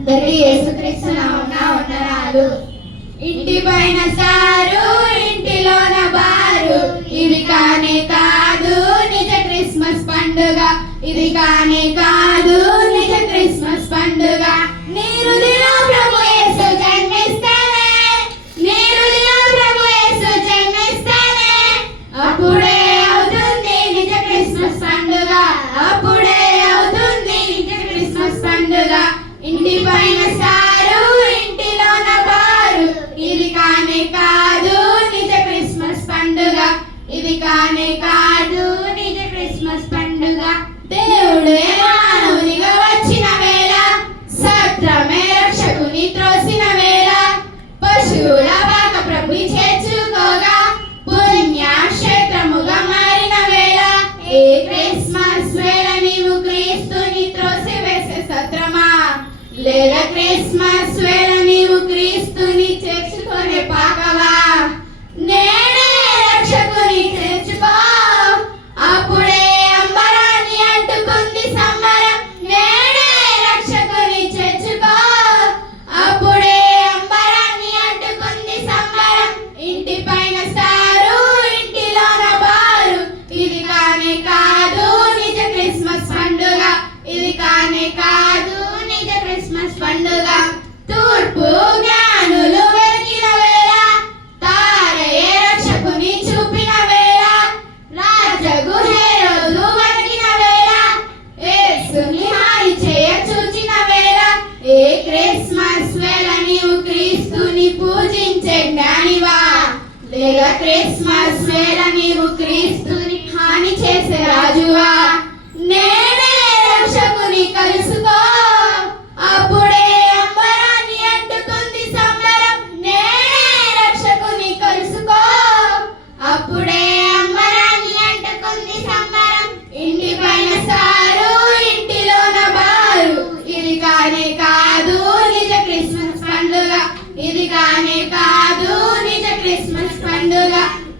అందరికీ యేసుక్రీస్తు నామమున వందనాలు. ఇంటి పైన స్టారు, ఇంటిలోన బారు, ఇది కానే కాదు నిజ క్రిస్మస్ పండుగ. ఇది కానే కాదు నిజ క్రిస్మస్ పండుగ. నీ హృదయంలో ప్రభు యేసు జన్మిస్తానే, నీ హృదయంలో ప్రభు యేసు జన్మిస్తానే, అప్పుడే అవుతుంది నిజ క్రిస్మస్ పండుగ. అప్పుడే అవుతుంది నిజ క్రిస్మస్ పండుగ. ఇంటి పైన స్టారు, ఇంటిలోన బారు, ఇది కానే కాదు నిజ క్రిస్మస్ పండుగ. ఇది కానే కాదు నిజ క్రిస్మస్ పండుగ. దేవుడే మానవునిగా వచ్చిన వేళ, సత్రమే రక్షకుని త్రోసిన వేళ, పశువుల పాక ప్రభు చేర్చుకోగా పుణ్యక్షేత్రముగా మారిన వేళ, ఏ క్రిస్మస్ వేళ నీవు క్రీస్తుని త్రోసి వేసే సత్రమా, లేదా క్రిస్మస్ వేళ నీవు క్రీస్తుని చేర్చుకునే పాకవా? నేనే రక్షకుని చేర్చుకో, అప్పుడే అంబరాన్ని అంటుకుంది సంబరం. నేనే రక్షకుని చేర్చుకో, అప్పుడే అంబరాన్ని అంటుకుంది సంబరం. ఇంటి పైన స్టారు, ఇంటిలోన బారు, ఇది కానే కాదు నిజ క్రిస్మస్ పండుగ. ఇది కానే కాదు నిజ క్రిస్మస్ పండుగ. తూర్పు జ్ఞానులు వెతికిన వేళ, తారయే రక్షకుని చూపిన వేళ, రాజగు హేరోదు వణికిన వేళ, యేసుని హాని చేయ చూచిన వేళ, ఏ క్రిస్మస్ వేళ నీవు క్రీస్తుని పూజించే జ్ఞానివా, లేదా క్రిస్మస్ వేళ నీవు క్రీస్తుని హాని చేసే రాజువా? నేనే రక్షకుని కలుసుకో, అప్పుడే అంబరాన్ని అంటుకుంది సంబరం. నేనే రక్షకుని కలుసుకో, అప్పుడే అంబరాన్ని అంటుకుంది సంబరం. ఇంటి పైన సారు, ఇంటిలోన బారు, ఇది కానే కాదు నిజ క్రిస్మస్ పండుగ. ఇది కానే కాదు నిజ క్రిస్మస్ పండుగ.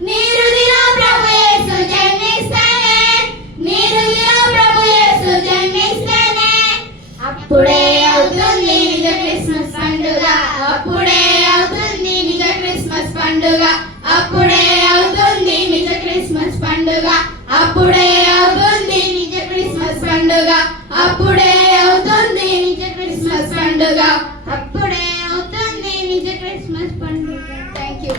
నీ హృదయంలో ప్రభు యేసు జన్మిస్తానే, నీ హృదయంలో ప్రభు యేసు జన్మిస్తానే, అప్పుడే అవుతుంది నిజ క్రిస్మస్ పండుగ. అప్పుడే అవుతుంది నిజ క్రిస్మస్ పండుగ. అప్పుడే అవుతుంది నిజ క్రిస్మస్ పండుగ. అప్పుడే అవుతుంది నిజ క్రిస్మస్ పండుగ. అప్పుడే అవుతుంది నిజ క్రిస్మస్ పండుగ. అప్పుడే అవుతుంది నిజ క్రిస్మస్ పండుగ. Thank you.